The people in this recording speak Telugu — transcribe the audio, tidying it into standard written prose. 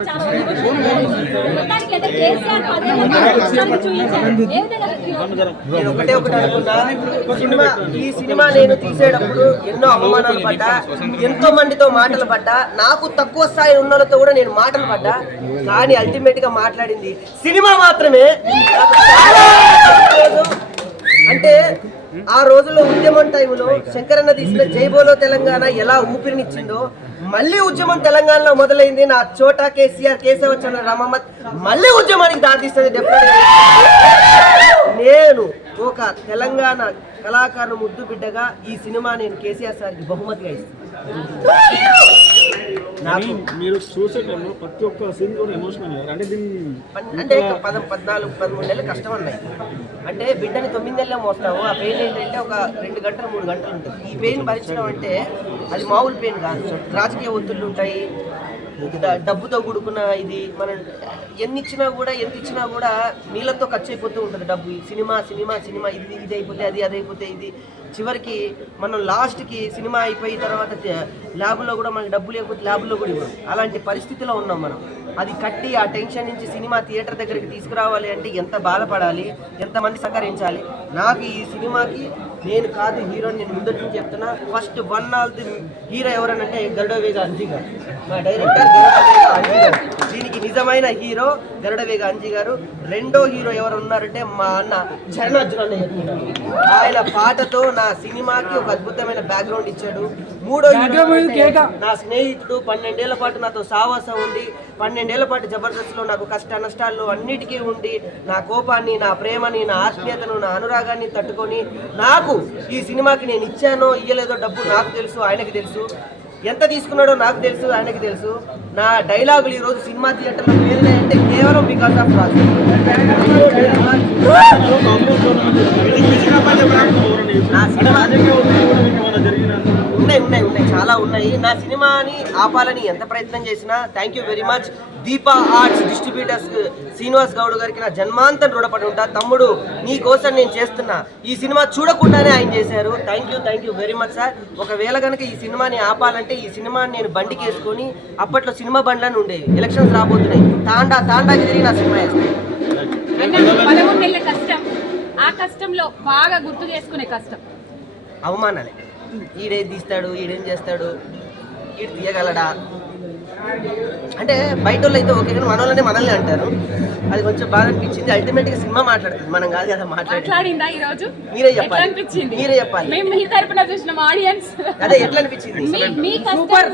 ఒకటే ఒకటి అనుకున్నా, ఈ సినిమా నేను తీసేటప్పుడు ఎన్నో అవమానాలు పడ్డా, ఎంతో మందితో మాటలు పడ్డా, నాకు తక్కువ స్థాయి ఉన్నలతో కూడా నేను మాటలు పడ్డా, కానీ అల్టిమేట్ గా మాట్లాడింది సినిమా మాత్రమే. అంటే ఆ రోజుల్లో ఉద్యమం టైంలో శంకరన్న తీసిన జైబోలో తెలంగాణ ఎలా ఊపిరినిచ్చిందో, మళ్ళీ ఉద్యమం తెలంగాణలో మొదలైంది. నా చోటా కేసీఆర్, కేశవచంద్ర రామమ్మత్ మళ్ళీ ఉద్యమానికి దారితీస్తుంది. నేను ఒక తెలంగాణ కళాకారుడు ముద్దు బిడ్డగా ఈ సినిమా నేను కేసీఆర్ సార్కి బహుమతిగా ఇస్తాను. మీరు చూసేటప్పుడు ప్రతి ఒక్క సీన్ కూడా ఎమోషనల్ అంటే 14-13 నెలలు కష్టం అన్నాయి. అంటే బిడ్డని 9 నెలలే మోస్తాము. ఆ పెయిన్ ఏంటంటే ఒక 2 గంటలు 3 గంటలు ఉంటుంది. ఈ పెయిన్ భరించడం అంటే అది మామూలు పెయిన్ కాదు. రాజకీయ ఒత్తిళ్ళు ఉంటాయి, డబ్బుతో కూడుకున్న ఇది. మనం ఎంత ఇచ్చినా కూడా నీళ్ళతో ఖర్చు అయిపోతూ ఉంటుంది డబ్బు. సినిమా ఇది అయిపోతే అది అయిపోతే ఇది. చివరికి మనం లాస్ట్కి సినిమా అయిపోయిన తర్వాత ల్యాబ్లో కూడా మనకి డబ్బు లేకపోతే ల్యాబ్లో కూడా ఇవ్వరు. అలాంటి పరిస్థితిలో ఉన్నాం మనం. అది కట్టి ఆ టెన్షన్ నుంచి సినిమా థియేటర్ దగ్గరికి తీసుకురావాలి అంటే ఎంత బాధపడాలి, ఎంతమంది సహకరించాలి. నాకు ఈ సినిమాకి నేను కాదు హీరోని, నేను ముందటి నుంచి చెప్తున్నా. ఫస్ట్ 1 ఆఫ్ ది హీరో ఎవరనంటే గరుడవేగ అంజీ గారు, మా డైరెక్టర్ గరుడవేగ అంజీ గారు. దీనికి నిజమైన హీరో గరుడవేగ అంజీ గారు. రెండో హీరో ఎవరు ఉన్నారంటే మా అన్న చరణార్జున్ అన్న చెప్తున్నారు. ఆయన పాటతో నా సినిమాకి ఒక అద్భుతమైన బ్యాక్గ్రౌండ్ ఇచ్చాడు. మూడో హీరో నా స్నేహితుడు, 12 ఏళ్ల పాటు నాతో సావాసం ఉండి, 12 ఏళ్ల పాటు జబర్దస్త్లో నాకు కష్ట నష్టాల్లో అన్నిటికీ ఉండి, నా కోపాన్ని, నా ప్రేమని, నా ఆత్మీయతను, నా అనురాగాన్ని తట్టుకొని నాకు ఈ సినిమాకి నేను ఇచ్చానో ఇయ్యలేదో డబ్బు నాకు తెలుసు, ఆయనకి తెలుసు. ఎంత తీసుకున్నాడో నాకు తెలుసు, ఆయనకి తెలుసు. నా డైలాగులు ఈరోజు సినిమా థియేటర్లో పేరున్నాయంటే కేవలం బికాస్ ఆఫ్ రాజు. నా సినిమా ఉన్నాయి చాలా ఉన్నాయి. నా సినిమాని ఆపాలని ఎంత ప్రయత్నం చేసినా thank you very much. Deepa arts distributors Srinivas Goud గారికి నా జన్మాంతం రుణపడి ఉంటా. తమ్ముడు నీ కోసం నేను చేస్తున్నా. ఈ సినిమా చూడకుండానే ఆయన చేశారు. Thank you very much sir. ఒకవేళ కనుక ఈ సినిమాని ఆపాలంటే ఈ సినిమాని నేను బండికి వేసుకొని, అప్పట్లో సినిమా బండ్లని ఉండేవి, ఎలక్షన్స్ రాబోతున్నాయి, తాండాకి తిరిగి నా సినిమా వేస్తాను. ఆ కష్టంలో బాగా గుర్తు చేసుకునే కష్టం అవమానాలే. ఈడేం తీస్తాడు, ఈడేం చేస్తాడు, ఈడు తీయగలడా అంటే బయట వాళ్ళు అయితే ఓకే, కానీ మన వాళ్ళనే మనల్ని అంటారు. అది కొంచెం బాగా అనిపించింది. అల్టిమేట్ గా సినిమా మాట్లాడుతుంది, మనం కాదు కదా మాట్లాడిందా. ఈ రోజు మీరే చెప్పాలి. అదే ఎట్లా అనిపించింది? సూపర్